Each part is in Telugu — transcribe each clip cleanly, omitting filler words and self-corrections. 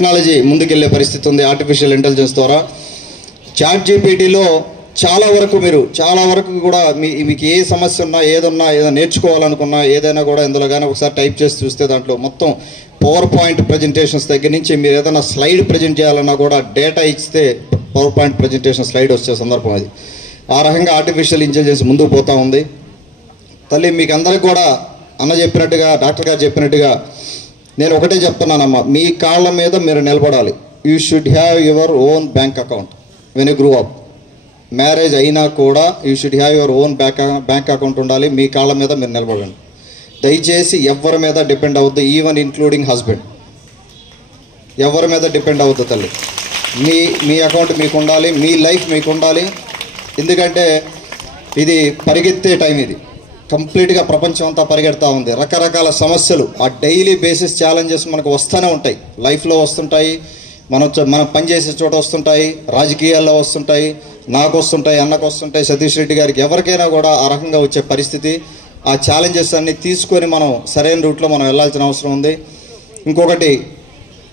టెక్నాలజీ ముందుకెళ్లే పరిస్థితి ఉంది ఆర్టిఫిషియల్ ఇంటెలిజెన్స్ ద్వారా. చాట్ జీపీటీలో చాలా వరకు కూడా మీకు ఏ సమస్య ఉన్నా, ఏదన్నా నేర్చుకోవాలనుకున్నా, ఏదైనా కూడా ఇందులో కానీ ఒకసారి టైప్ చేసి చూస్తే దాంట్లో మొత్తం పవర్ పాయింట్ ప్రజెంటేషన్స్ దగ్గర నుంచి మీరు ఏదైనా స్లైడ్ ప్రజెంట్ చేయాలన్నా కూడా డేటా ఇస్తే పవర్ పాయింట్ ప్రజెంటేషన్ స్లైడ్ వచ్చే సందర్భం అది. ఆ రకంగా ఆర్టిఫిషియల్ ఇంటెలిజెన్స్ ముందుకు పోతూ ఉంది. తల్లి మీకు అందరికి కూడా అన్న చెప్పినట్టుగా, డాక్టర్ గారు చెప్పినట్టుగా నేను ఒకటే చెప్తున్నానమ్మా, మీ కాళ్ళ మీద మీరు నిలబడాలి. You should have your own bank account when you grow up. Marriage అయినా కూడా you should have your own bank account ఉండాలి. మీ కాళ్ళ మీద మీరు నిలబడండి. దయచేసి ఎవరి మీద డిపెండ్ అవ్వద్దు, ఈవెన్ ఇంక్లూడింగ్ హస్బెండ్. ఎవరి మీద డిపెండ్ అవ్వద్దు తల్లి. మీ అకౌంట్ మీకు ఉండాలి, మీ లైఫ్ మీకు ఉండాలి. ఎందుకంటే ఇది పరిగెత్తే టైం, ఇది కంప్లీట్గా ప్రపంచం అంతా పరిగెడతా ఉంది. రకరకాల సమస్యలు, ఆ డైలీ బేసిస్ ఛాలెంజెస్ మనకు వస్తూనే ఉంటాయి, లైఫ్లో వస్తుంటాయి, మనం పనిచేసే చోట వస్తుంటాయి, రాజకీయాల్లో వస్తుంటాయి, నాకు వస్తుంటాయి, అన్నకు వస్తుంటాయి, సతీష్ రెడ్డి గారికి, ఎవరికైనా కూడా ఆ రకంగా వచ్చే పరిస్థితి. ఆ ఛాలెంజెస్ అన్ని తీసుకొని మనం సరైన రూట్లో మనం వెళ్ళాల్సిన అవసరం ఉంది. ఇంకొకటి,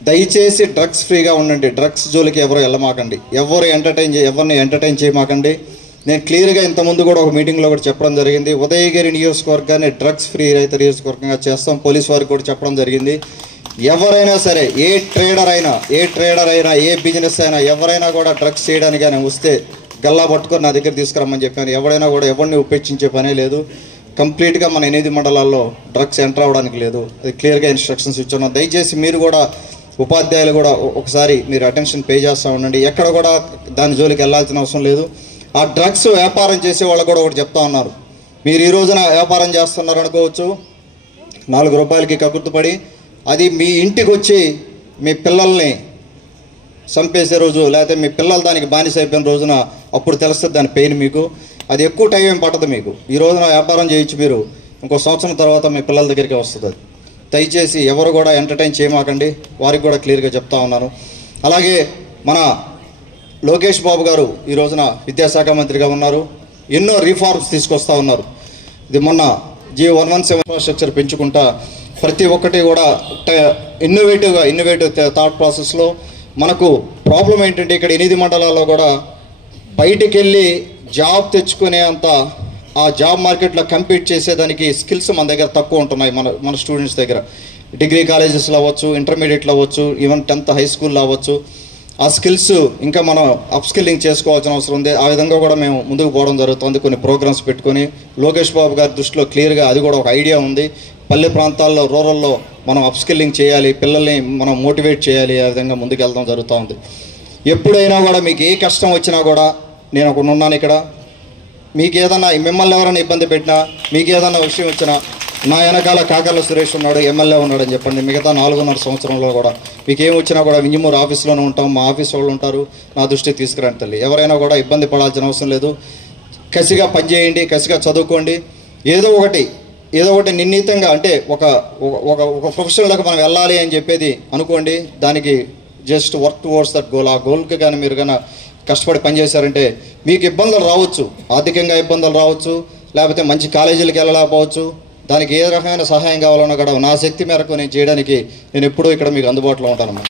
దయచేసి డ్రగ్స్ ఫ్రీగా ఉండండి. డ్రగ్స్ జోలికి ఎవరు వెళ్ళమాకండి, ఎవరిని ఎంటర్టైన్ చేయమాకండి. నేను క్లియర్గా ఇంతకుముందు కూడా ఒక మీటింగ్లో కూడా చెప్పడం జరిగింది. ఉదయగిరి నియోజకవర్గాన్ని డ్రగ్స్ ఫ్రీ రైతు నియోజకవర్గంగా చేస్తాం. పోలీస్ వారికి కూడా చెప్పడం జరిగింది. ఎవరైనా సరే, ఏ ట్రేడర్ అయినా, ఏ బిజినెస్ అయినా, ఎవరైనా కూడా డ్రగ్స్ చేయడానికి కానీ వస్తే గల్లా పట్టుకొని నా దగ్గర తీసుకురమ్మని చెప్పాను. ఎవరైనా కూడా ఎవరిని ఉపేక్షించే పనే లేదు. కంప్లీట్గా మన 8 మండలాల్లో డ్రగ్స్ ఎంటర్ అవ్వడానికి లేదు. అది క్లియర్గా ఇన్స్ట్రక్షన్స్ ఇచ్చున్నాం. దయచేసి మీరు కూడా, ఉపాధ్యాయులు కూడా ఒకసారి మీరు అటెన్షన్ పే చేస్తూ ఉండండి. ఎక్కడ కూడా దాని జోలికి వెళ్ళాల్సిన అవసరం లేదు. ఆ డ్రగ్స్ వ్యాపారం చేసే వాళ్ళు కూడా ఒకటి చెప్తా ఉన్నారు. మీరు ఈ రోజున వ్యాపారం చేస్తున్నారు అనుకోవచ్చు, 4 రూపాయలకి కకుర్తుపడి అది మీ ఇంటికి వచ్చి మీ పిల్లల్ని చంపేసే రోజు, లేకపోతే మీ పిల్లలు దానికి బానిస అయిపోయిన రోజున అప్పుడు తెలుస్తుంది దాని పెయిన్ మీకు. అది ఎక్కువ టైం ఏం పట్టదు మీకు. ఈ రోజున వ్యాపారం చేయొచ్చు మీరు, ఇంకో సంవత్సరం తర్వాత మీ పిల్లల దగ్గరికి వస్తుంది. అది దయచేసి ఎవరు కూడా ఎంటర్టైన్ చేయమాకండి. వారికి కూడా క్లియర్గా చెప్తా ఉన్నాను. అలాగే మన లోకేష్ బాబు గారు ఈ రోజున విద్యాశాఖ మంత్రిగా ఉన్నారు. ఎన్నో రిఫార్మ్స్ తీసుకొస్తా ఉన్నారు. ఇది మొన్న G117 ఇన్ఫ్రాస్ట్రక్చర్ పెంచుకుంటా ప్రతి ఒక్కటి కూడా ఇన్నోవేటివ్ థాట్ ప్రాసెస్లో. మనకు ప్రాబ్లం ఏంటంటే ఇక్కడ 8 మండలాల్లో కూడా బయటికి వెళ్ళి జాబ్ తెచ్చుకునే అంత, ఆ జాబ్ మార్కెట్లో కంపీట్ చేసేదానికి స్కిల్స్ మన దగ్గర తక్కువ ఉంటున్నాయి. మన స్టూడెంట్స్ దగ్గర డిగ్రీ కాలేజెస్లో అవ్వచ్చు, ఇంటర్మీడియట్లో అవ్వచ్చు, ఈవెన్ 10th హై స్కూల్లో అవ్వచ్చు. ఆ స్కిల్స్ ఇంకా మనం అప్స్కిల్లింగ్ చేసుకోవాల్సిన అవసరం ఉంది. ఆ విధంగా కూడా మేము ముందుకు పోవడం జరుగుతుంది. కొన్ని ప్రోగ్రామ్స్ పెట్టుకొని లోకేష్ బాబు గారి దృష్టిలో క్లియర్గా అది కూడా ఒక ఐడియా ఉంది. పల్లె ప్రాంతాల్లో, రూరల్లో మనం అప్స్కిల్లింగ్ చేయాలి, పిల్లల్ని మనం మోటివేట్ చేయాలి. ఆ విధంగా ముందుకు వెళ్తాం జరుగుతూ ఉంది. ఎప్పుడైనా కూడా మీకు ఏ కష్టం వచ్చినా కూడా నేను ఒకటి ఉన్నాను ఇక్కడ. మీకు ఏదన్నా, మిమ్మల్ని ఎవరైనా ఇబ్బంది పెట్టినా, మీకు ఏదన్నా విషయం వచ్చినా, నా వెనకాల కాకర్ల సురేష్ ఉన్నాడు, ఎమ్మెల్యే ఉన్నాడని చెప్పండి. మిగతా 4.5 సంవత్సరంలో కూడా మీకు ఏం వచ్చినా కూడా వింజమూరు ఆఫీస్లోనే ఉంటాం, మా ఆఫీస్ వాళ్ళు ఉంటారు. నా దృష్టికి తీసుకురండి తల్లి. ఎవరైనా కూడా ఇబ్బంది పడాల్సిన అవసరం లేదు. కసిగా పనిచేయండి, కసిగా చదువుకోండి. ఏదో ఒకటి నిర్ణీతంగా, అంటే ఒక ప్రొఫెషనల్గా మనం వెళ్ళాలి అని చెప్పేది అనుకోండి. దానికి just work towards that goal. ఆ గోల్కి కానీ మీరు కానీ కష్టపడి పనిచేశారంటే మీకు ఇబ్బందులు రావచ్చు, ఆర్థికంగా ఇబ్బందులు రావచ్చు, లేకపోతే మంచి కాలేజీలకు వెళ్ళలేకపోవచ్చు. దానికి ఏ రకమైన సహాయం కావాలన్నా కూడా నా శక్తి మేరకు నేను చేయడానికి నేను ఎప్పుడూ ఇక్కడ మీకు అందుబాటులో ఉంటానమ్మా.